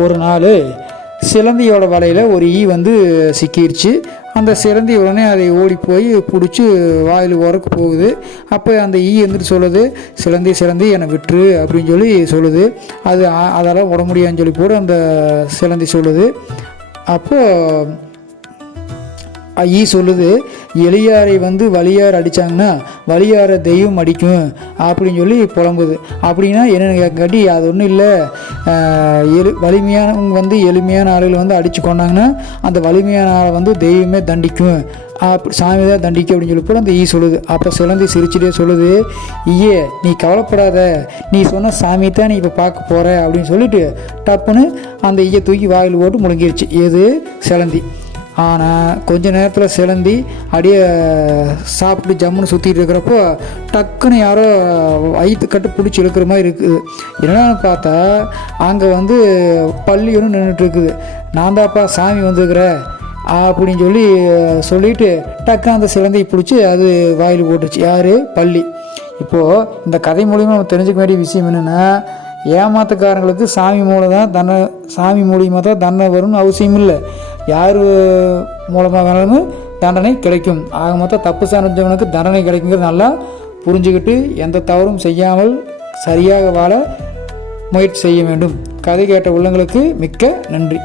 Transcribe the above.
ஒரு நாள் சிலந்தியோட வலையில் ஒரு ஈ வந்து சிக்கிருச்சு. அந்த சிலந்தி உடனே அதை ஓடி போய் பிடிச்சி வாயில் உரக்கு போகுது. அப்போ அந்த ஈ வந்துட்டு சொல்லுது, சிலந்தி சிலந்தி என்னை விட்டுரு அப்படின்னு சொல்லி சொல்லுது. அதெல்லாம் விட முடியாதுன்னு சொல்லி போட்டு அந்த சிலந்தி சொல்லுது. அப்போது ஈ சொல்லுது, எலியாரை வந்து வலியார் அடித்தாங்கன்னா வலியாரை தெய்வம் அடிக்கும் அப்படின்னு சொல்லி புலம்புது. அப்படின்னா என்னென்னு கேட்காட்டி, அது ஒன்றும் இல்லை, வலிமையானவங்க வந்து எளிமையான ஆளுகள் வந்து அடித்து கொண்டாங்கன்னா அந்த வலிமையான ஆளை வந்து தெய்வமே தண்டிக்கும், சாமி தான் தண்டிக்கும் அப்படின்னு சொல்லி போல அந்த ஈ சொல்லுது. அப்போ சிலந்தி சிரிச்சுட்டே சொல்லுது, ஈயே நீ கவலைப்படாத, நீ சொன்ன சாமி தான் நீ இப்போ பார்க்க போகிற அப்படின்னு சொல்லிட்டு டப்புன்னு அந்த ஈயை தூக்கி வாயில் போட்டு முழுங்கிருச்சு. எது? சிலந்தி. ஆனால் கொஞ்ச நேரத்தில் சிலந்தி அப்படியே சாப்பிட்டு ஜம்முன்னு சுற்றிட்டு இருக்கிறப்போ டக்குன்னு யாரோ வயிற்று கட்டு பிடிச்சி இழுக்கிற மாதிரி இருக்குது. என்னென்னு பார்த்தா அங்கே வந்து பள்ளி ஒன்று நின்றுட்டு இருக்குது. நான் தான்ப்பா சாமி வந்துருக்கிற அப்படின்னு சொல்லிட்டு டக்குன்னு அந்த சிலந்தையை பிடிச்சி அது வாயில் போட்டுருச்சு. யார்? பள்ளி. இப்போது இந்த கதை மூலிமா நம்ம தெரிஞ்சுக்க வேண்டிய விஷயம் என்னென்னா, ஏமாத்துக்காரங்களுக்கு சாமி மூலியமாக தான் தண்டனை வரும்னு அவசியம் இல்லை. யார் மூலமாக வேணாலும் தண்டனை கிடைக்கும். ஆக மொத்தம் தப்பு செஞ்சவனுக்கு தண்டனை கிடைக்குங்கிறது நல்லா புரிஞ்சுக்கிட்டு எந்த தவறும் செய்யாமல் சரியாக வாழ முயற்சி செய்ய வேண்டும். கதை கேட்ட உள்ளங்களுக்கு மிக்க நன்றி.